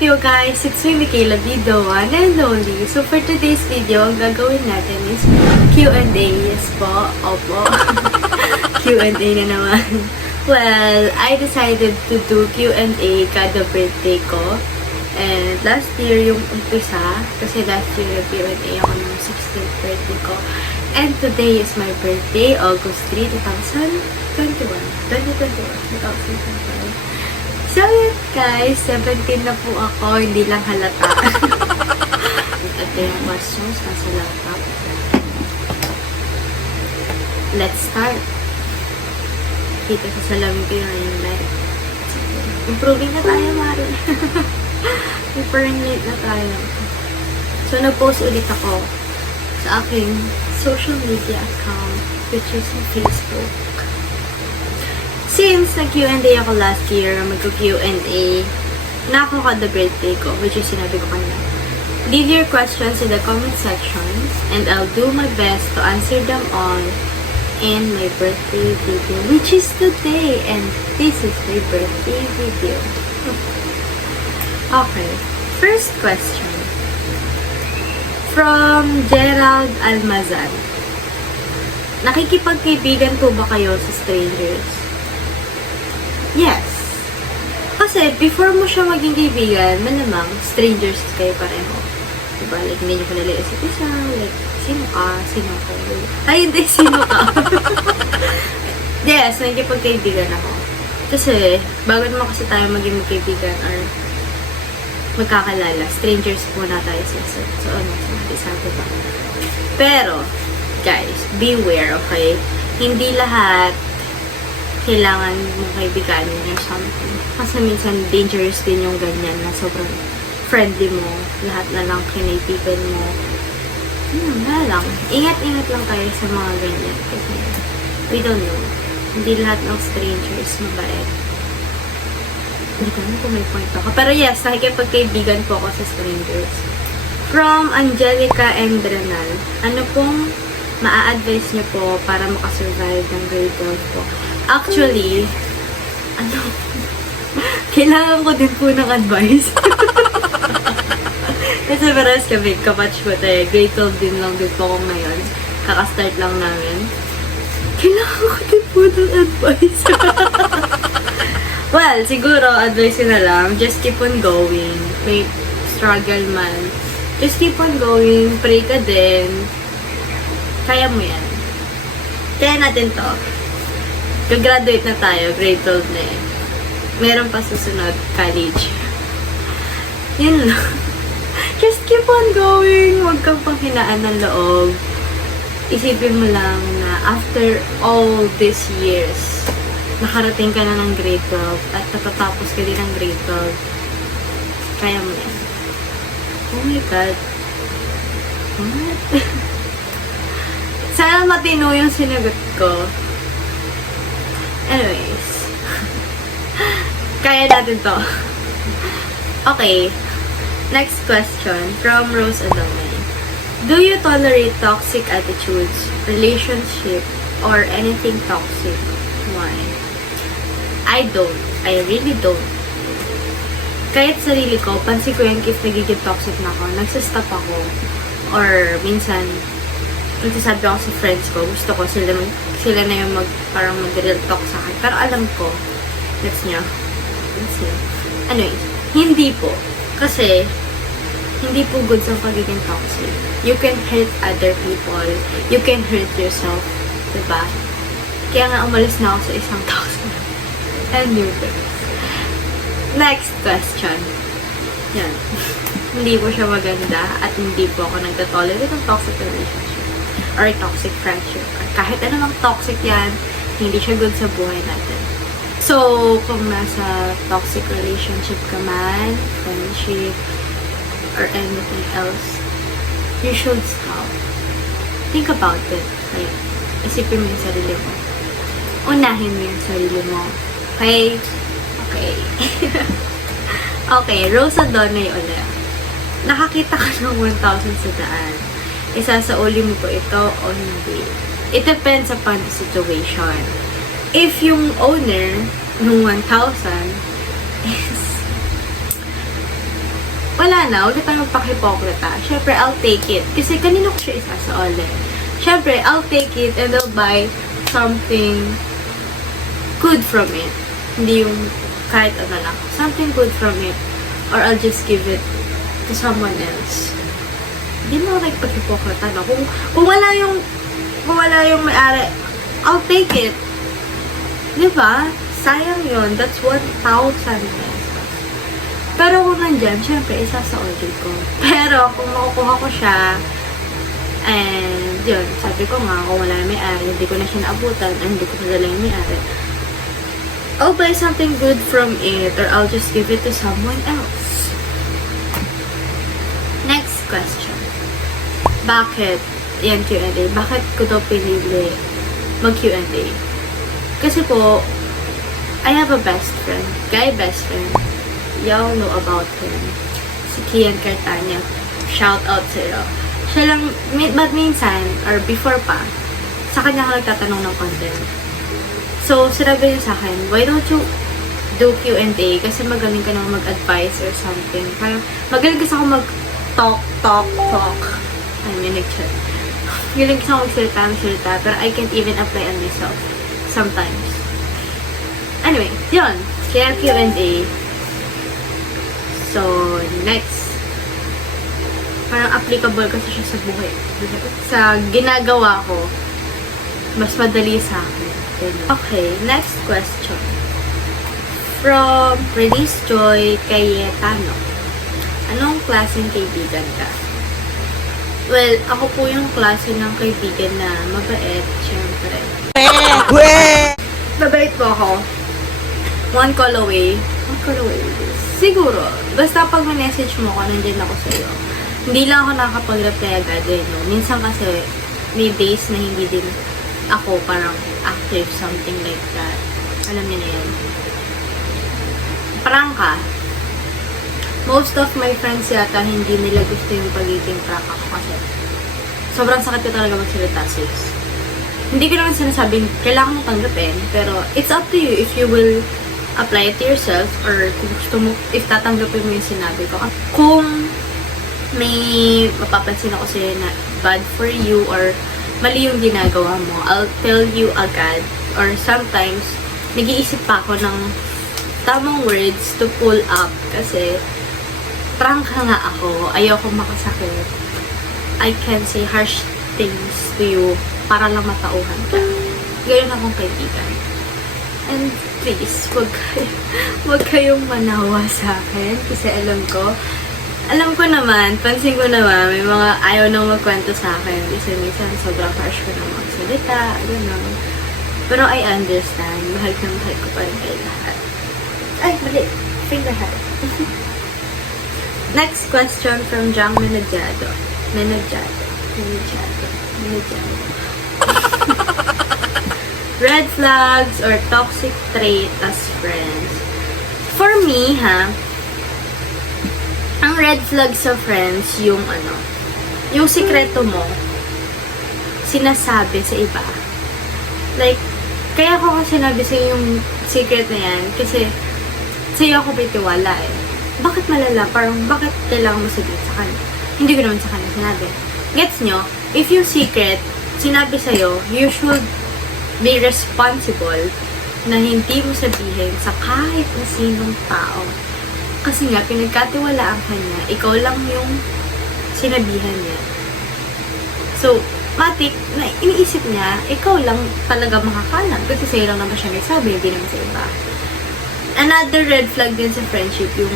up you guys? It's me, Michaela B, the one and only. So for today's video, ang gagawin natin is Q&A. Yes po, opo. Q&A na naman. Well, I decided to do Q&A kada birthday ko. And last year yung umpisa, kasi last year Q&A ako ng 16th birthday ko. And today is my birthday, August 3, 2021. So yun guys, 17 na po ako, hindi lang halata. Ito yung questions, nasa laptop. Let's start. Kita sa salamin ko yung light. Improving na tayo, Mari. Improving late na tayo. So, nag-post ulit ako sa aking social media account, which is Facebook. Since nag-Q&A ako last year, mag-Q&A na ako kada birthday ko, which is sinabi ko kanina. Leave your questions in the comment section and I'll do my best to answer them all in my birthday video, which is today, and this is my birthday video. Okay, first question. From Gerald Almazan. Nakikipagkaibigan po ba kayo sa strangers? Yes. Kasi, before mo siya maging kaibigan, malamang, strangers kayo pareho. Diba? Like, hindi nyo kilala isa't isa. Like, sino ka? Sino ko? Ay, hindi, sino ka? Yes, nagkipagkaibigan ako. Kasi, bago naman kasi tayo maging magkaibigan or magkakalala, strangers muna tayo sa isa, diba? Pero, guys, beware, okay? Hindi lahat kailangan mong kaibiganin or something. Kasi minsan, dangerous din yung ganyan na sobrang friendly mo. Lahat na lang kinaibigan mo. Wala lang. Ingat-ingat lang tayo sa mga ganyan. Kasi, we don't know. Hindi lahat ng strangers mabait. Hindi ko alam kung may point ako. Pero yes, nakikipagkaibigan po ako sa strangers. From Angelica and Drenal. Ano pong maa-advise niyo po para makasurvive ng grade 12 po? Actually, kailangan ko din po ng advice. Kasi parehas kami, kabatch ko tayo. Grade 12 din lang din po ako ngayon. Kaka-start lang namin. Kailangan ko din po ng advice. Well, siguro, advice ko na lang, just keep on going. May struggle man. Just keep on going. Pray ka din. Kaya mo yan. Kaya natin to. Gagraduate na tayo, grade 12 na eh. Meron pa susunod, college. Yun lang. Just keep on going. Huwag kang panghinaan ng loob. Isipin mo lang na after all these years, nakarating ka na ng grade 12 at natatapos ka din ng grade 12. Kaya mo yan. Oh my God. What? Sana matino yung sinagot ko. Anyways. Kaya natin to. Okay. Next question from Rose Adonai. Do you tolerate toxic attitudes, relationship, or anything toxic? Why? I don't. I really don't. Kahit sarili ko, pansin ko yung if nagiging toxic na ako, nagsistop ako. Or minsan, nagsasabi ako sa friends ko, gusto ko sila na yung parang mag-real talk sa akin. Pero alam ko, let's niya. Anyway, hindi po. Kasi, hindi po good sa pagiging toxic. You can hurt other people. You can hurt yourself. Diba? Kaya nga umalis na ako sa isang toxic. And new things. Next question. Yan. Hindi po siya maganda at hindi po ako nagtatolerate ng toxic relationship or toxic friendship. Or kahit anumang toxic yan, hindi siya good sa buhay natin. So, kung nasa toxic relationship ka man, friendship, or anything else, you should stop. Think about it. Like, isipin mo yung sarili mo. Unahin mo yung sarili mo. Okay? Okay. Okay, Rosa Donay ulit. Nakakita ka ng 1,000 sa daan. Isasauli mo ko ito o hindi. It depends upon the situation. If yung owner ng 1,000 is wala na, huwag na tayo magpakipokrita. Syempre, I'll take it. Kasi kanino ko siya isasaol eh. Syempre, I'll take it and I'll buy something good from it. Hindi yung kahit ano lang. Something good from it. Or I'll just give it to someone else. Hindi mo nagpakipokrita, no? Kung wala yung may-ari, I'll take it. Diba? Sayang yun. That's 1,000 pesos. Pero kung nandyan, syempre, isa sa audit ko. Pero kung makukuha ko siya, and yun, sabi ko nga, kung wala yung may-ari, hindi ko na siya naabutan, and hindi ko nadala yung may-ari, I'll buy something good from it, or I'll just give it to someone else. Next question. Bakit, yan Q&A, bakit ko daw pinili mag-Q&A? Kasi po, I have a best friend, guy best friend. Y'all know about him. Si Kian Cartanya. Shout out sa'yo. Siya lang, but minsan, or before pa, sa kanya ako nagtatanong ng content. So, sinabi niya sa akin, why don't you do Q&A? Kasi magaling ka naman mag-advise or something. Parang, magaling kasi ako mag-talk. I mean, nag-chat. Magaling kasi ako magsalita, pero I can't even apply on myself. Sometimes. Anyway, yun. Kaya Q&A. So, next. Parang applicable kasi siya sa buhay. Sa ginagawa ko, mas madali sa akin. Okay, next question. From Release Joy Cayetano. Anong klaseng kaibigan ka? Well, ako po yung klase ng kaibigan na mabait, syempre. Mabait po ako. One call away. Siguro. Basta pag message mo ko, nandiyan ako sa'yo. Hindi lang ako nakakapag-reply agad eh, no? Minsan kasi, may days na hindi din ako parang active, something like that. Alam niyo na yan. Prangka. Most of my friends yata, hindi nila gusto yung pagiging prangka ko kasi sobrang sakit ko talaga magsalita, sis. Hindi ko naman sinasabing kailangan mo tanggapin, pero it's up to you if you will apply it to yourself or kung gusto mo, if tatanggapin mo yung sinabi ko. Kung may mapapansin ako sa'yo na bad for you or mali yung ginagawa mo, I'll tell you agad. Or sometimes, nag-iisip pa ako ng tamang words to pull up kasi prangka nga ako. Ayoko makasakit. I can say harsh things to you para lang matauhan ka. Ganyan akong kaibigan. And please, wag kayong manawa sa akin kasi alam ko naman, pansin ko naman, may mga ayaw nang magkwento sa akin kasi minsan sobrang harsh ko nang magsalita, gano'n. Pero I understand, mahal ko pa rin kayo lahat. Ay, mali. Finger heart. Next question from Jang Menadiado. Red flags or toxic trait as friends? For me, ang red flag sa friends, yung sikreto mo, sinasabi sa iba. Like, kaya ko kasi sinabi sa yung secret na yan, kasi sa'yo ako bitiwala eh. Bakit malala? Parang, bakit kailangan mo sabihin sa kanya? Hindi ko naman sa kanya sinabi. Gets nyo? If yung secret, sinabi sa'yo, you should be responsible na hindi mo sabihin sa kahit na sinong tao. Kasi nga, pinagkatiwalaan ka niya, ikaw lang yung sinabihan niya. So, matik, na iniisip niya, ikaw lang talaga makakalam. Kasi sa'yo lang naman siya nagsabi, hindi naman sa iba. Another red flag din sa friendship, yung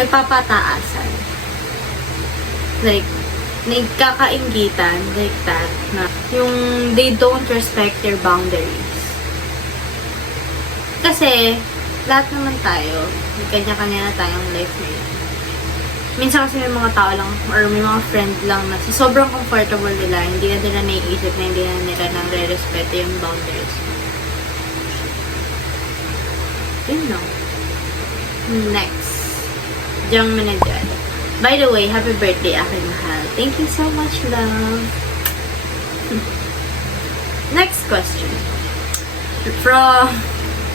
nagpapataasan. Like, nagkakainggitan, like that, na yung they don't respect your boundaries. Kasi, lahat naman tayo, may kanya-kanya na tayong life na yun. Minsan kasi may mga tao lang, or may mga friend lang na sa sobrang comfortable nila, hindi na nila naiisip na hindi na nila nang-re-respeto yung boundaries. Yun lang. Next. Jang Menadiado. By the way, happy birthday, aking mahal. Thank you so much, love. Next question. From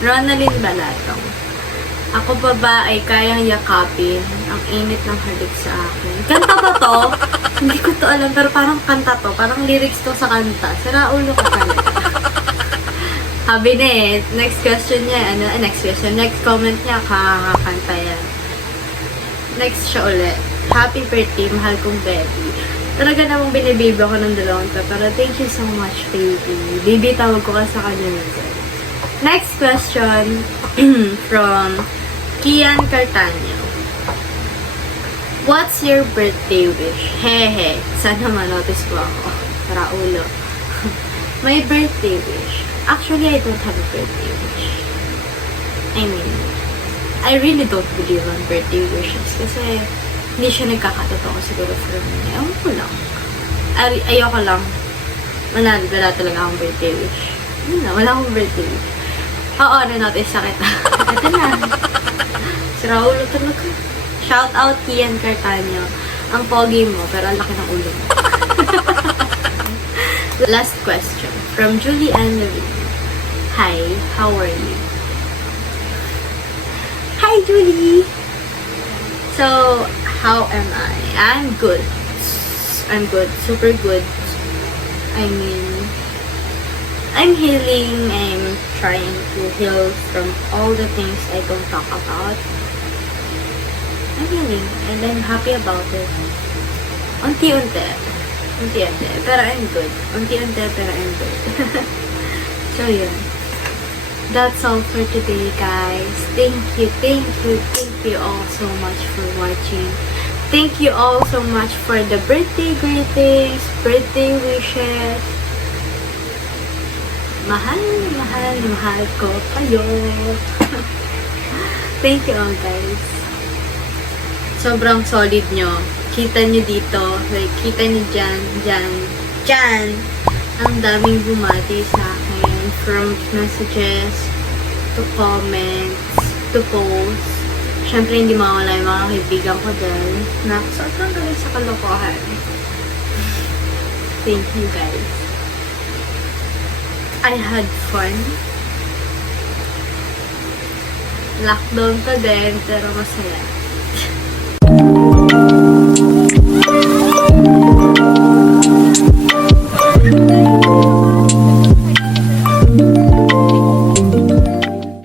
Ronaldin Balatong. Ako pa ba ay kayang yakapin Ang init ng halik sa akin. Kanta ba to? Hindi ko to alam, pero parang kanta to. Parang lyrics to sa kanta. Sira ulo ka talaga. Sabi na eh. Next question niya. Next question. Next comment niya. Kakakanta yan. Next siya ulit. Happy birthday, mahal kong baby. Talaga namang binibaby ako ng dalawang to. Pero thank you so much, baby. Baby, tawag ko ka sa kanya minsan. Next question from Kian Cartanio. What's your birthday wish? Hehe. Sana manotice ko ako. Para ulo. My birthday wish. Actually, I don't have a birthday wish. I mean, I really don't believe on birthday wishes kasi hindi siya nagkakatotoo siguro for me. Ewan ko lang. Ayoko lang. Wala talaga akong birthday wish. Yun na, wala akong birthday wish. Oo, na-notice sakit. Ito na. Sira ulo talaga. Shout out Kian Cartanio. Ang pogi mo, pero ang laki ng ulo mo. Last question. From Julie Ann Levine. Hi, how are you? Hi, Julie! So, how am I? I'm good. I'm good. Super good. I mean, I'm healing. I'm trying to heal from all the things I don't talk about. I'm healing. And I'm happy about it. Unti-unti. Unti-unti. Pero I'm good. Unti-unti, pero I'm good. So, yun. That's all for today, guys. Thank you all so much for watching. Thank you all so much for the birthday greetings, birthday wishes. Mahal ko kayo. Thank you all, guys. Sobrang solid nyo. Kita nyo dito. Like, kita nyo dyan. Ang daming bumati sa akin. From messages, to comments, to posts. Siyempre, hindi mawala yung mga kaibigan ko dyan. Na sobrang galing sa kalokohan. Thank you, guys. I had fun. Lockdown pa din, pero masaya.